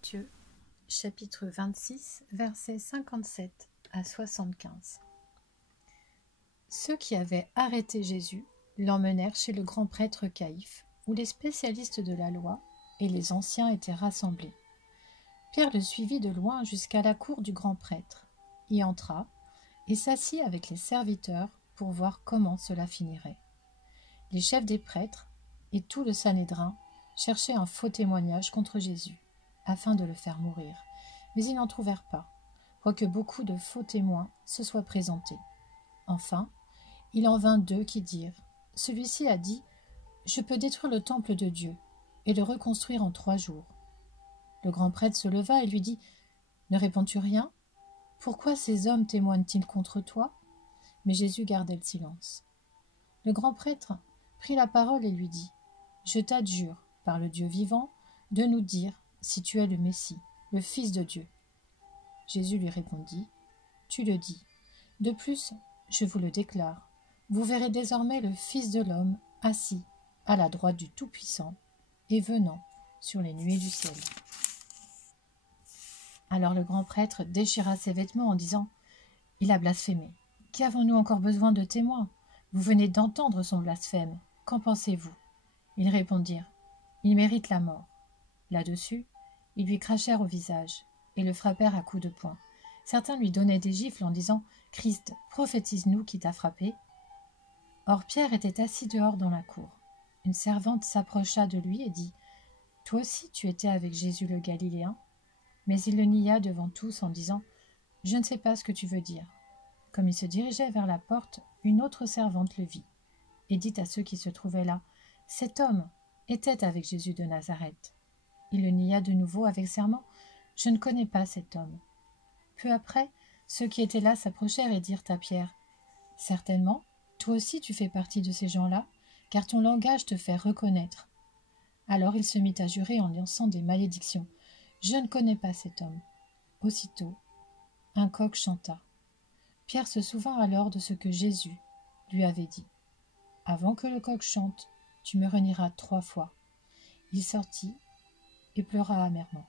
Matthieu, chapitre 26, versets 57 à 75. Ceux qui avaient arrêté Jésus l'emmenèrent chez le grand prêtre Caïphe, où les spécialistes de la loi et les anciens étaient rassemblés. Pierre le suivit de loin jusqu'à la cour du grand prêtre, y entra et s'assit avec les serviteurs pour voir comment cela finirait. Les chefs des prêtres et tout le Sanhédrin cherchaient un faux témoignage contre Jésus, afin de le faire mourir, mais ils n'en trouvèrent pas, quoique beaucoup de faux témoins se soient présentés. Enfin, il en vint deux qui dirent « Celui-ci a dit « Je peux détruire le temple de Dieu et le reconstruire en 3 jours. » Le grand prêtre se leva et lui dit « Ne réponds-tu rien? Pourquoi ces hommes témoignent-ils contre toi ?» Mais Jésus gardait le silence. Le grand prêtre prit la parole et lui dit « Je t'adjure, par le Dieu vivant, de nous dire si tu es le Messie, le Fils de Dieu. » Jésus lui répondit « Tu le dis. De plus, je vous le déclare, vous verrez désormais le Fils de l'homme assis à la droite du Tout-Puissant et venant sur les nuées du ciel. » Alors le grand prêtre déchira ses vêtements en disant « Il a blasphémé. Qu'avons-nous encore besoin de témoins? Vous venez d'entendre son blasphème. Qu'en pensez-vous » Ils répondirent « Il mérite la mort. » Là-dessus, ils lui crachèrent au visage et le frappèrent à coups de poing. Certains lui donnaient des gifles en disant « Christ, prophétise-nous qui t'a frappé. » Or Pierre était assis dehors dans la cour. Une servante s'approcha de lui et dit « Toi aussi tu étais avec Jésus le Galiléen ?» Mais il le nia devant tous en disant « Je ne sais pas ce que tu veux dire. » Comme il se dirigeait vers la porte, une autre servante le vit et dit à ceux qui se trouvaient là « Cet homme était avec Jésus de Nazareth. » Il le nia de nouveau avec serment « Je ne connais pas cet homme. » Peu après, ceux qui étaient là s'approchèrent et dirent à Pierre « Certainement, toi aussi tu fais partie de ces gens-là, car ton langage te fait reconnaître. » Alors il se mit à jurer en lançant des malédictions « Je ne connais pas cet homme. » Aussitôt, un coq chanta. Pierre se souvint alors de ce que Jésus lui avait dit. « Avant que le coq chante, tu me renieras 3 fois. » Il sortit et pleura amèrement.